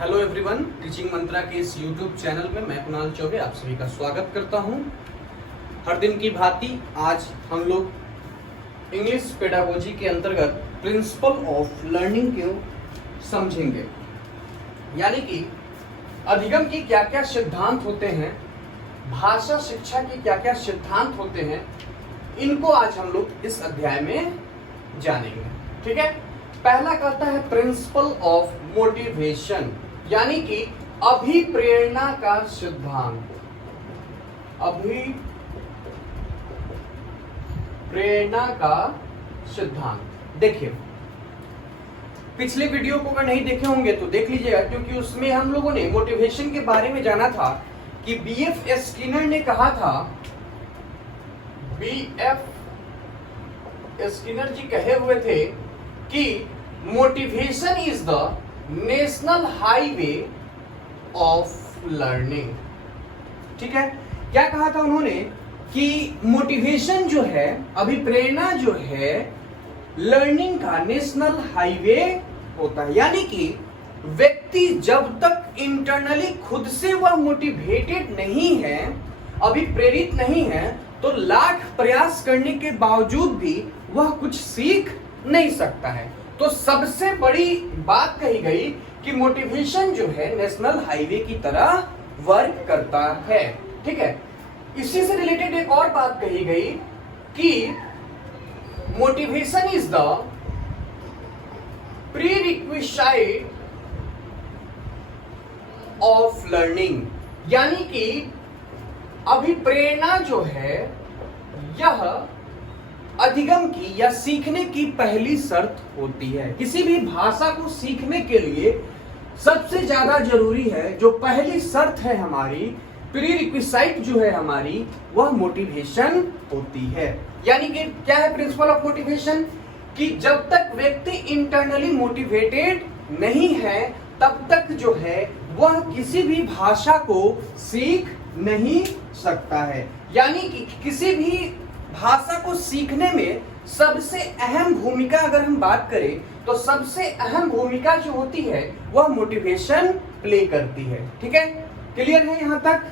Hello everyone, teaching मंत्रा के इस YouTube channel में मैं कुणाल चौबे आप सभी का स्वागत करता हूं। हर दिन की भांति आज हम लोग इंग्लिश पेडागोजी के अंतर्गत प्रिंसिपल ऑफ लर्निंग को समझेंगे, यानी कि अधिगम की क्या क्या सिद्धांत होते हैं, भाषा शिक्षा के क्या क्या सिद्धांत होते हैं, इनको आज हम लोग इस अध्याय में जानेंगे। ठीक है, पहला कहता है प्रिंसिपल ऑफ मोटिवेशन, यानी कि अभिप्रेरणा का सिद्धांत। अभिप्रेरणा का सिद्धांत। देखिए, पिछले वीडियो को अगर नहीं देखे होंगे तो देख लीजिएगा, क्योंकि उसमें हम लोगों ने मोटिवेशन के बारे में जाना था कि बीएफ स्किनर ने कहा था, बीएफ स्किनर जी कहे हुए थे कि motivation is the national highway of learning. ठीक है, क्या कहा था उन्होंने कि मोटिवेशन जो है, अभिप्रेरणा जो है, लर्निंग का नेशनल हाईवे होता है। यानी कि व्यक्ति जब तक इंटरनली खुद से वह मोटिवेटेड नहीं है, अभिप्रेरित नहीं है, तो लाख प्रयास करने के बावजूद भी वह कुछ सीख नहीं सकता है। तो सबसे बड़ी बात कही गई कि मोटिवेशन जो है नेशनल हाईवे की तरह वर्क करता है। ठीक है, इसी से रिलेटेड एक और बात कही गई कि motivation is the प्रीरिक्विसाइट of learning, यानी कि अभिप्रेरणा जो है यह अधिगम की या सीखने की पहली शर्त होती है। किसी भी भाषा को सीखने के लिए सबसे ज्यादा जरूरी है, जो पहली शर्त है हमारी, प्रीरिक्विसाइट जो है हमारी, वह मोटिवेशन होती है। यानी कि क्या है प्रिंसिपल ऑफ मोटिवेशन, कि जब तक व्यक्ति इंटरनली मोटिवेटेड नहीं है तब तक जो है वह किसी भी भाषा को सीख नहीं सकता है। यानी कि किसी भी भाषा को सीखने में सबसे अहम भूमिका अगर हम बात करें तो सबसे अहम भूमिका जो होती है वह मोटिवेशन प्ले करती है। ठीक है, क्लियर है यहां तक?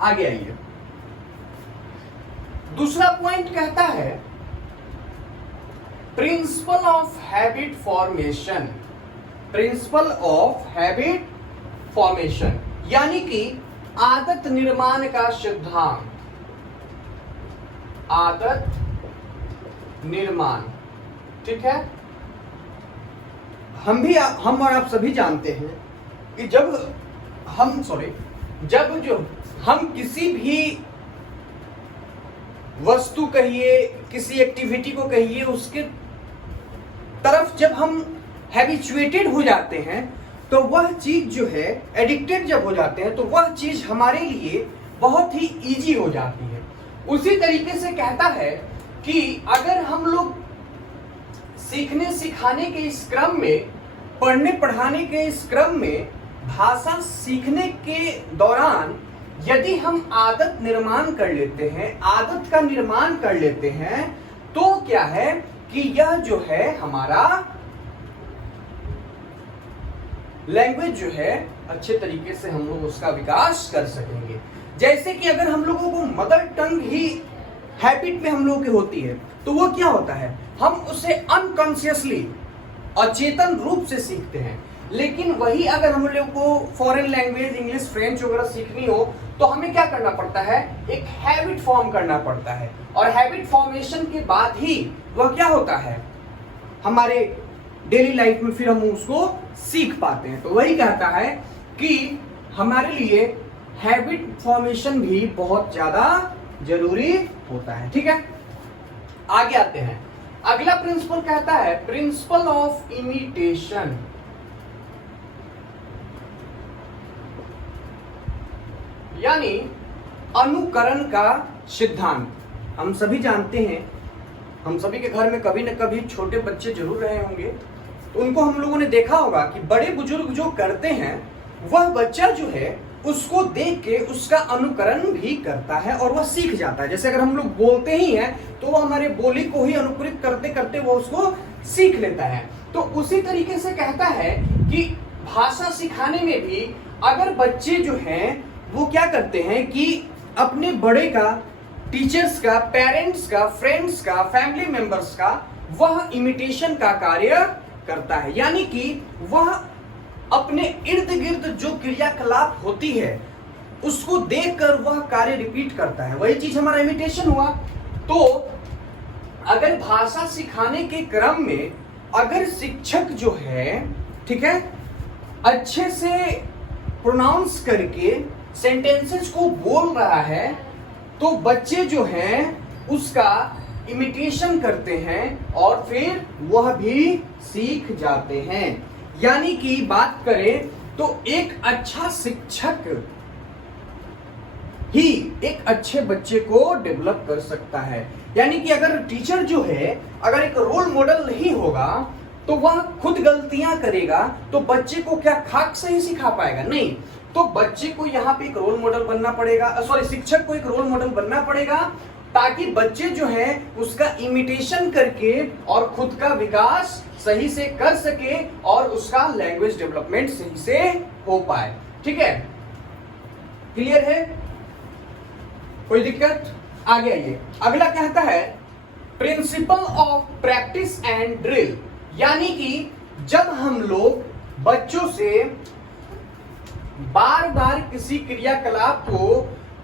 आगे आइए, दूसरा पॉइंट कहता है principle of habit formation. Principle of habit formation यानी कि आदत निर्माण का सिद्धांत। आदत निर्माण। ठीक है, हम और आप सभी जानते हैं कि जब हम किसी भी वस्तु कहिए, किसी एक्टिविटी को कहिए, उसके तरफ जब हम हैबिचुएटेड हो जाते हैं तो वह चीज जो है, एडिक्टेड जब हो जाते हैं तो वह चीज हमारे लिए बहुत ही इजी हो जाती है। उसी तरीके से कहता है कि अगर हम लोग सीखने सिखाने के इस क्रम में, पढ़ने पढ़ाने के इस क्रम में, भाषा सीखने के दौरान यदि हम आदत निर्माण कर लेते हैं, आदत का निर्माण कर लेते हैं, तो क्या है कि यह जो है हमारा लैंग्वेज जो है अच्छे तरीके से हम लोग उसका विकास कर सकेंगे। जैसे कि अगर हम लोगों को मदर टंग ही हैबिट में हम लोगों की होती है तो वो क्या होता है, हम उसे अनकॉन्शियसली, अचेतन रूप से सीखते हैं। लेकिन वही अगर हम लोग को फॉरेन लैंग्वेज, इंग्लिश, फ्रेंच वगैरह सीखनी हो तो हमें क्या करना पड़ता है, एक हैबिट फॉर्म करना पड़ता है, और हैबिट फॉर्मेशन के बाद ही वह क्या होता है हमारे डेली लाइफ में, फिर हम उसको सीख पाते हैं। तो वही कहता है कि हमारे लिए हैबिट फॉर्मेशन भी बहुत ज्यादा जरूरी होता है। ठीक है, आगे आते हैं। अगला प्रिंसिपल कहता है प्रिंसिपल ऑफ इमिटेशन, यानी अनुकरण का सिद्धांत। हम सभी जानते हैं, हम सभी के घर में कभी न कभी छोटे बच्चे जरूर रहे होंगे, तो उनको हम लोगों ने देखा होगा कि बड़े बुजुर्ग जो करते हैं वह बच्चा जो है उसको देख के उसका अनुकरण भी करता है और वह सीख जाता है। जैसे अगर हम लोग बोलते ही हैं तो वह हमारे बोली को ही अनुकरित करते करते वो उसको सीख लेता है। तो उसी तरीके से कहता है कि भाषा सिखाने में भी अगर बच्चे जो हैं वो क्या करते हैं कि अपने बड़े का, टीचर्स का, पेरेंट्स का, फ्रेंड्स का, फैमिली मेंबर्स का वह इमिटेशन का कार्य करता है, यानी कि वह अपने इर्द गिर्द जो क्रियाकलाप होती है उसको देखकर वह कार्य रिपीट करता है, वही चीज हमारा इमिटेशन हुआ। तो अगर भाषा सिखाने के क्रम में अगर शिक्षक जो है, ठीक है, अच्छे से प्रोनाउंस करके सेंटेंसेस को बोल रहा है तो बच्चे जो हैं उसका इमिटेशन करते हैं और फिर वह भी सीख जाते हैं। यानी कि बात करें तो एक अच्छा शिक्षक ही एक अच्छे बच्चे को डेवलप कर सकता है। यानी कि अगर टीचर जो है अगर एक रोल मॉडल नहीं होगा तो वह खुद गलतियां करेगा तो बच्चे को क्या खाक से ही सिखा पाएगा? नहीं। तो बच्चे को यहाँ पे एक रोल मॉडल बनना पड़ेगा, सॉरी शिक्षक को एक रोल मॉडल बनना पड़ेगा ताकि बच्चे जो है उसका इमिटेशन करके और खुद का विकास सही से कर सके और उसका लैंग्वेज डेवलपमेंट सही से हो पाए। ठीक है, क्लियर है? कोई दिक्कत? आगे आइए, अगला कहता है principle of practice and drill. यानी कि जब हम लोग बच्चों से बार बार किसी क्रियाकलाप को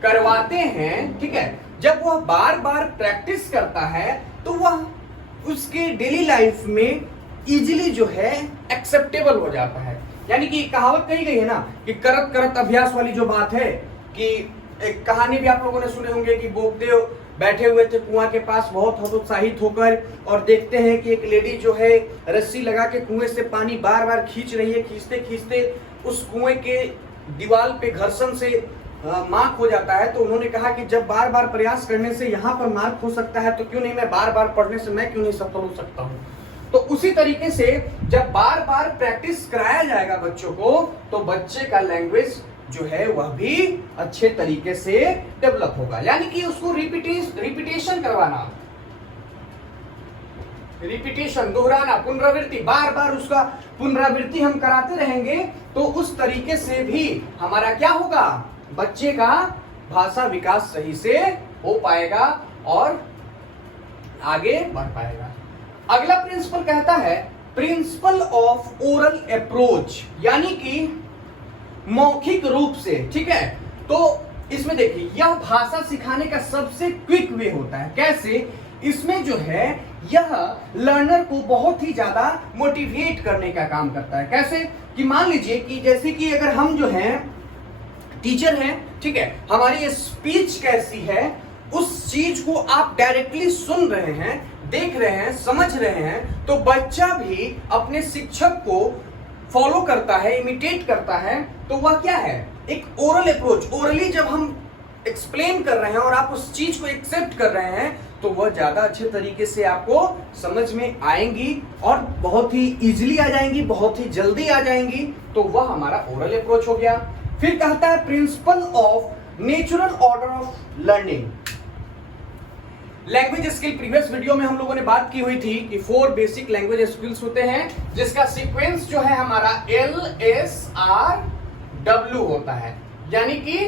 करवाते हैं, ठीक है, जब वह बार बार प्रैक्टिस करता है तो वह उसके डेली लाइफ में इजीली जो है एक्सेप्टेबल हो जाता है। यानी कि कहावत कही गई है ना कि करत करत अभ्यास वाली जो बात है, कि एक कहानी भी आप लोगों ने सुने होंगे कि बोगदेव बैठे हुए थे कुआं के पास बहुत हतोत्साहित होकर और देखते हैं कि एक लेडी जो है रस्सी लगा के कुएं से पानी बार बार खींच रही है। खींचते खींचते उस कुएं के दीवार पे घर्षण से मार्क हो जाता है। तो उन्होंने कहा कि जब बार बार प्रयास करने से यहाँ पर मार्क हो सकता है तो क्यों नहीं मैं बार बार पढ़ने से मैं क्यों नहीं सफल हो सकता हूँ। तो उसी तरीके से जब बार बार प्रैक्टिस कराया जाएगा बच्चों को तो बच्चे का लैंग्वेज जो है वह भी अच्छे तरीके से डेवलप होगा। यानी कि उसको रिपीटेशन करवाना, रिपीटेशन, दोहराना, पुनरावृत्ति, बार बार उसका पुनरावृत्ति हम कराते रहेंगे तो उस तरीके से भी हमारा क्या होगा, बच्चे का भाषा विकास सही से हो पाएगा और आगे बढ़ पाएगा। अगला प्रिंसिपल कहता है प्रिंसिपल ऑफ ओरल अप्रोच, यानी कि मौखिक रूप से। ठीक है, तो इसमें देखिए यह भाषा सिखाने का सबसे क्विक वे होता है। कैसे? इसमें जो है यह लर्नर को बहुत ही ज्यादा मोटिवेट करने का काम करता है। कैसे? कि मान लीजिए कि जैसे कि अगर हम जो हैं टीचर हैं, ठीक है, हमारी स्पीच कैसी है उस चीज को आप डायरेक्टली सुन रहे हैं, देख रहे हैं, समझ रहे हैं, तो बच्चा भी अपने शिक्षक को फॉलो करता है, इमिटेट करता है। तो वह क्या है, एक ओरल अप्रोच। ओरली जब हम एक्सप्लेन कर रहे हैं और आप उस चीज को एक्सेप्ट कर रहे हैं तो वह ज्यादा अच्छे तरीके से आपको समझ में आएंगी और बहुत ही इजीली आ जाएंगी, बहुत ही जल्दी आ जाएंगी। तो वह हमारा ओरल अप्रोच हो गया। फिर कहता है principle of natural order of learning. Language skill, previous video में हम लोगों ने बात की हुई थी कि 4 बेसिक लैंग्वेज स्किल्स होते हैं जिसका सीक्वेंस जो है हमारा LSRW होता है, यानी कि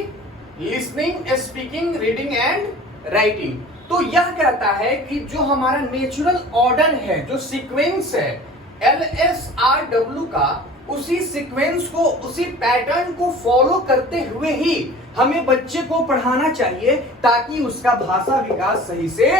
listening, speaking, reading and writing. तो यह कहता है कि जो हमारा नेचुरल ऑर्डर है, जो सीक्वेंस है LSRW का, उसी सीक्वेंस को, उसी पैटर्न को फॉलो करते हुए ही हमें बच्चे को पढ़ाना चाहिए ताकि उसका भाषा विकास सही से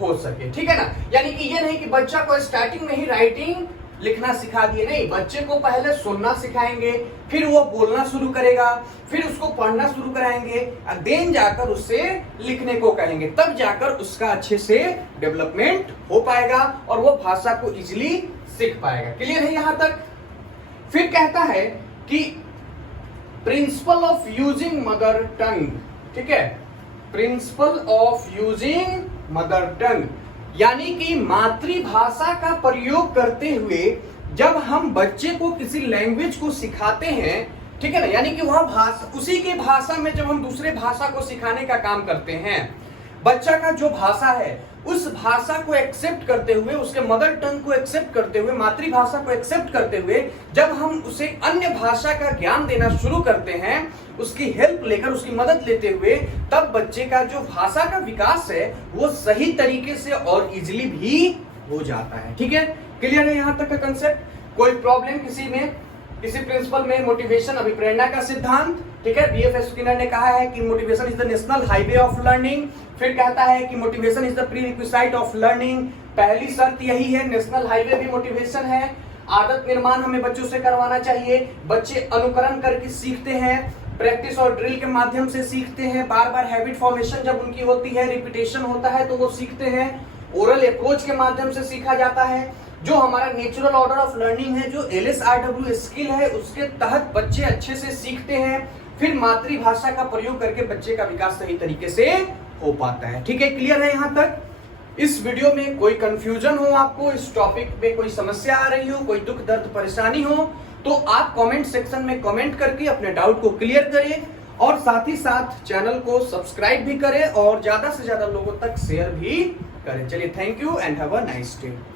हो सके। ठीक है ना? यानी कि ये नहीं कि बच्चा को स्टार्टिंग में ही राइटिंग लिखना सिखा दिए, नहीं, बच्चे को पहले सुनना सिखाएंगे, फिर वो बोलना शुरू करेगा, फिर उसको पढ़ना शुरू कराएंगे, देन जाकर उससे लिखने को कहेंगे, तब जाकर उसका अच्छे से डेवलपमेंट हो पाएगा और वो भाषा को इजीली सीख पाएगा। क्लियर है यहां तक? फिर कहता है कि principle of using mother tongue. ठीक है, principle of using mother tongue, यानी कि मातृभाषा का प्रयोग करते हुए जब हम बच्चे को किसी लैंग्वेज को सिखाते हैं, ठीक है ना, यानी कि वह भाषा, उसी के भाषा में जब हम दूसरे भाषा को सिखाने का काम करते हैं, बच्चा का जो भाषा है उस भाषा को एक्सेप्ट करते हुए, उसके मदर टंग को एक्सेप्ट करते हुए, मातृभाषा को एक्सेप्ट करते हुए जब हम उसे अन्य भाषा का ज्ञान देना शुरू करते हैं, उसकी हेल्प लेकर, उसकी मदद लेते हुए, तब बच्चे का जो भाषा का विकास है वो सही तरीके से और इजीली भी हो जाता है। ठीक है, क्लियर है यहां तक का कंसेप्ट? कोई प्रॉब्लम किसी में, किसी प्रिंसिपल में? मोटिवेशन अभिप्रेरणा का सिद्धांत, ठीक है, बीएफ स्किनर ने कहा है कि motivation is the national highway of learning. फिर कहता है कि motivation is the prerequisite of learning. पहली शर्त यही है, नेशनल हाईवे भी मोटिवेशन है। आदत निर्माण हमें बच्चों से करवाना चाहिए। बच्चे अनुकरण करके सीखते हैं, प्रैक्टिस और ड्रिल के माध्यम से सीखते हैं। बार बार हैबिट फॉर्मेशन जब उनकी होती है, रिपीटेशन होता है तो वो सीखते हैं। ओरल अप्रोच के माध्यम से सीखा जाता है। जो हमारा नेचुरल ऑर्डर ऑफ लर्निंग है, जो LSRW स्किल है, उसके तहत बच्चे अच्छे से सीखते हैं। फिर मातृभाषा का प्रयोग करके बच्चे का विकास सही तरीके से हो पाता है। ठीक है, क्लियर है यहां तक? इस वीडियो में कोई कंफ्यूजन हो, आपको इस टॉपिक में कोई समस्या आ रही हो, कोई दुख दर्द परेशानी हो, तो आप कमेंट सेक्शन में कमेंट करके अपने डाउट को क्लियर करिए और साथ ही साथ चैनल को सब्सक्राइब भी करें और ज्यादा से ज्यादा लोगों तक शेयर भी करें। चलिए, thank you and have a nice day.